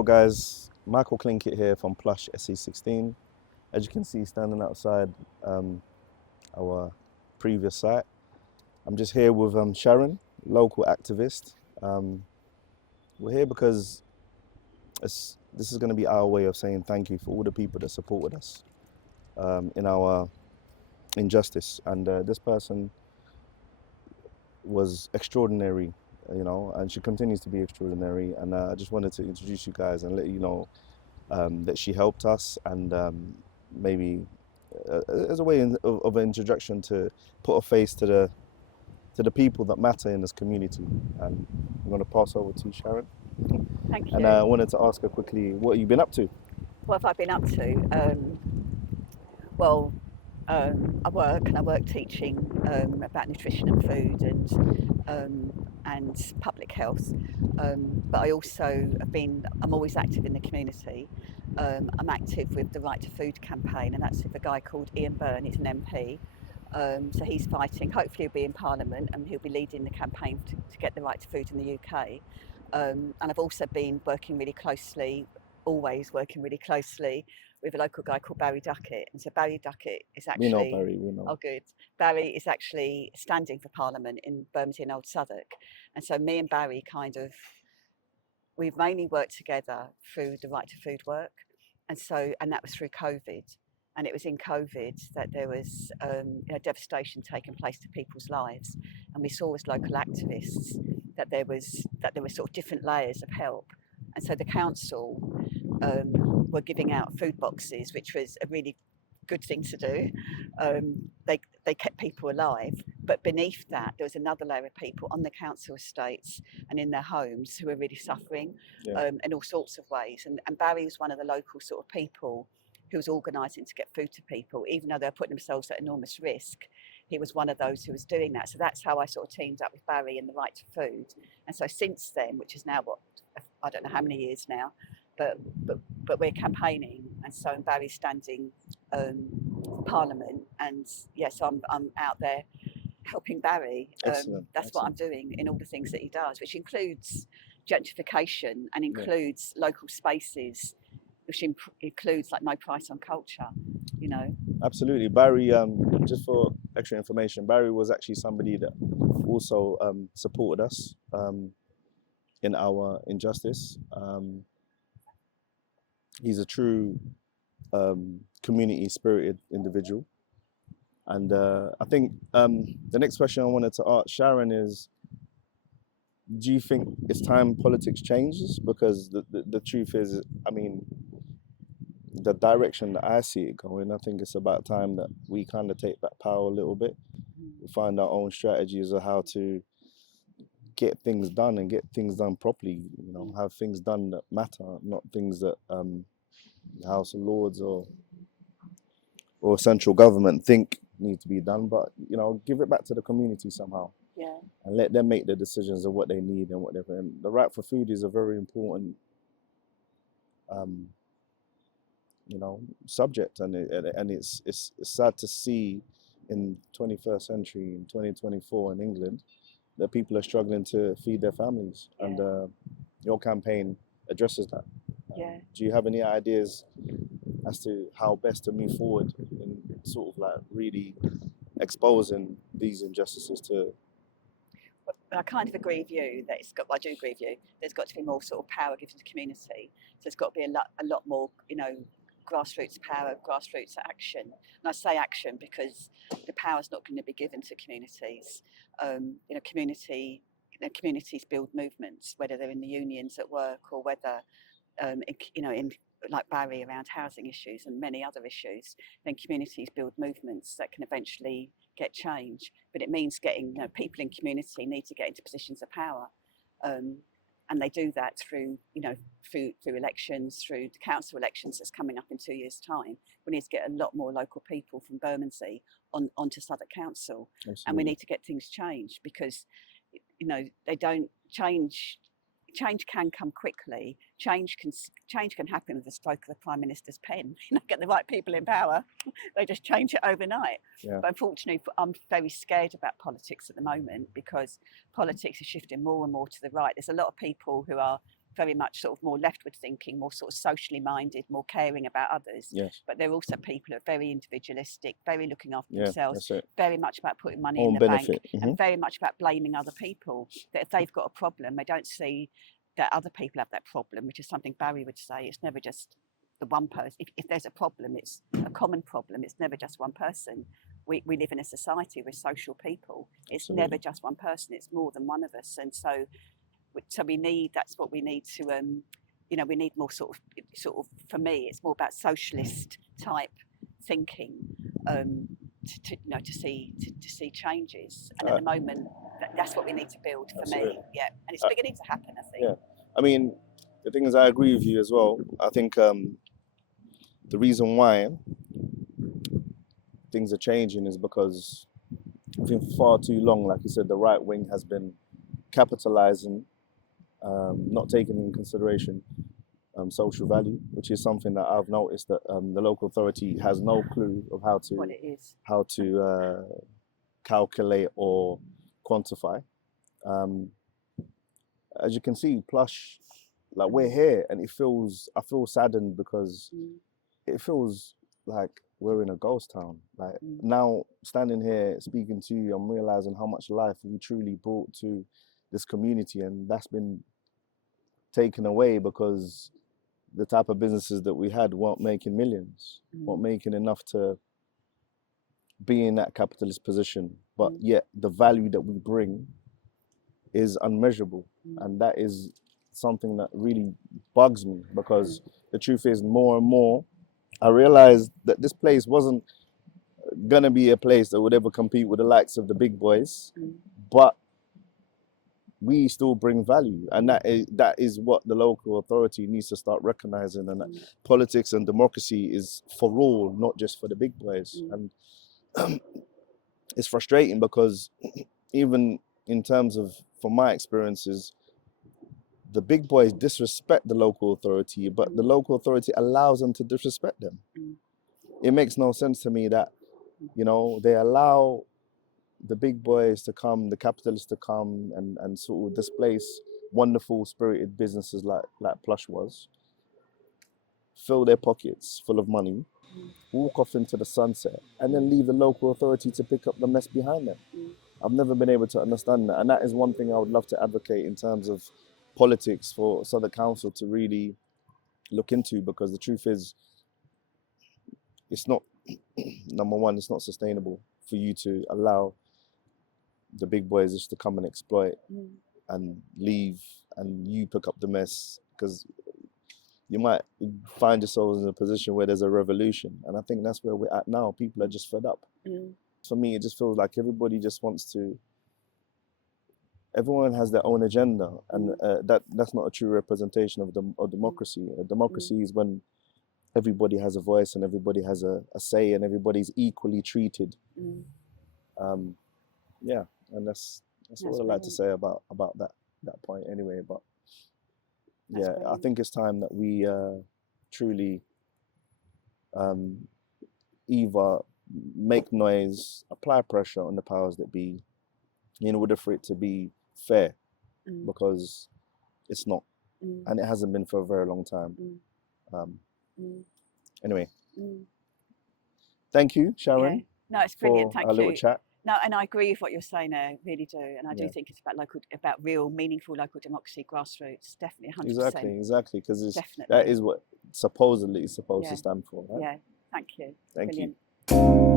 Hello guys, Michael Clinkett here from Plush SE16. As you can see, standing outside our previous site. I'm just here with Sharon, local activist. We're here because this is going to be our way of saying thank you for all the people that supported us in our injustice. And this person was extraordinary, you know, and she continues to be extraordinary. And I just wanted to introduce you guys and let you know that she helped us, and maybe as a way of an introduction to put a face to the people that matter in this community. And I'm going to pass over to Sharon. Thank you. And I wanted to ask her quickly, what have you been up to? What have I been up to? I work teaching about nutrition and food and public health. But I also I'm always active in the community. I'm active with the Right to Food campaign, and that's with a guy called Ian Byrne. He's an MP. So he's fighting. Hopefully he'll be in Parliament and he'll be leading the campaign to get the right to food in the UK. And I've also been always working really closely with a local guy called Barry Duckett. And so Barry Duckett is actually... We know Barry, we know. Oh, good. Barry is actually standing for Parliament in Bermondsey and Old Southwark. And so me and Barry we've mainly worked together through the Right to Food work. And that was through COVID. And it was in COVID that there was devastation taking place to people's lives. And we saw as local activists that there were sort of different layers of help. And so the council were giving out food boxes, which was a really good thing to do. They kept people alive, but beneath that there was another layer of people on the council estates and in their homes who were really suffering in all sorts of ways. And Barry was one of the local sort of people who was organising to get food to people, even though they were putting themselves at enormous risk. He was one of those who was doing that. So that's how I sort of teamed up with Barry in the Right to Food. And so since then, which is now I don't know how many years now, but we're campaigning, and so Barry's standing for Parliament, and yes, I'm out there helping Barry. That's what I'm doing in all the things that he does, which includes gentrification and includes local spaces, which includes like nopriceonculture, you know. Absolutely. Barry, just for extra information, Barry was actually somebody that also supported us in our injustice. He's a true community-spirited individual. And I think the next question I wanted to ask Sharon is, do you think it's time politics changes? Because the truth is, I mean, the direction that I see it going, I think it's about time that we kind of take back power a little bit, find our own strategies of how to get things done and get things done properly, you know, have things done that matter, not things that the House of Lords or central government think need to be done, but, you know, give it back to the community somehow. Yeah. And let them make the decisions of what they need and whatever. And the right for food is a very important you know, subject, and it's sad to see in 21st century, in 2024 in England, that people are struggling to feed their families, and your campaign addresses that. Do you have any ideas as to how best to move forward in sort of like really exposing these injustices to? I kind of agree with you that I do agree with you. There's got to be more sort of power given to the community. So there's got to be a lot more, you know, grassroots power, grassroots action. And I say action because the power's not going to be given to communities. Communities build movements, whether they're in the unions at work or whether, in like Barry around housing issues and many other issues, then communities build movements that can eventually get change. But it means people in community need to get into positions of power. And they do that through elections, through the council elections that's coming up in 2 years' time. We need to get a lot more local people from Bermondsey onto Southwark Council. Absolutely. And we need to get things changed, because, you know, they don't change. Change can come quickly. Change can happen with the stroke of the Prime Minister's pen. You know, get the right people in power, they just change it overnight. Yeah. But unfortunately, I'm very scared about politics at the moment, because politics is shifting more and more to the right. There's a lot of people who are very much sort of more leftward thinking, more sort of socially minded, more caring about others. Yes. But there are also people who are very individualistic, very looking after Yeah, themselves, that's it. very much about putting money Own in the benefit. bank, and very much about blaming other people. That if they've got a problem, they don't see that other people have that problem, which is something Barry would say. It's never just the one person. If there's a problem, it's a common problem. It's never just one person. We live in a society with social people. It's Absolutely. never just one person. It's more than one of us. And so we need, that's what we need to, you know, we need more sort of, for me, it's more about socialist type thinking, to you know, to see changes. And at the moment, that's what we need to build for Absolutely. me. Yeah, and it's beginning to happen, I think. Yeah, I mean, the thing is, I agree with you as well. I think the reason why things are changing is because I think for far too long, like you said, the right wing has been capitalizing, not taking into consideration social value, which is something that I've noticed that the local authority has no clue of What it is. how to calculate or quantify. As you can see, Plush, like we're here, and I feel saddened because it feels like we're in a ghost town. Like now, standing here speaking to you, I'm realizing how much life we truly brought to this community, and that's been taken away because the type of businesses that we had weren't making millions, weren't making enough to be in that capitalist position. But yet the value that we bring is unmeasurable, and that is something that really bugs me, because the truth is, more and more I realized that this place wasn't gonna be a place that would ever compete with the likes of the big boys, but we still bring value, and that is what the local authority needs to start recognizing, and that politics and democracy is for all, not just for the big boys. And it's frustrating because even in terms of, from my experiences, the big boys disrespect the local authority, but the local authority allows them to disrespect them. It makes no sense to me that, you know, they allow the big boys to come, the capitalists to come and sort of displace wonderful spirited businesses like Plush was, fill their pockets full of money, walk off into the sunset, and then leave the local authority to pick up the mess behind them. I've never been able to understand that, and that is one thing I would love to advocate in terms of politics for Southwark Council to really look into, because the truth is, it's not, number one, it's not sustainable for you to allow the big boys just to come and exploit and leave, and you pick up the mess, because you might find yourselves in a position where there's a revolution. And I think that's where we're at now. People are just fed up. For me, it just feels like everybody just wants to, everyone has their own agenda, and that's not a true representation of democracy. Democracy is when everybody has a voice and everybody has a say and everybody's equally treated. Yeah, and that's what I'd like to say about that point anyway. But yeah, I think it's time that we truly either make noise, apply pressure on the powers that be, in order for it to be fair, because it's not, and it hasn't been for a very long time. Anyway, thank you, Sharon. Yeah. No, it's brilliant. For Thank our you. little chat. No, and I agree with what you're saying there, really do. And I do think it's about real, meaningful local democracy, grassroots, definitely 100%. Exactly, because that is what supposedly is supposed to stand for. Right? Yeah, thank you. Thank Brilliant. you.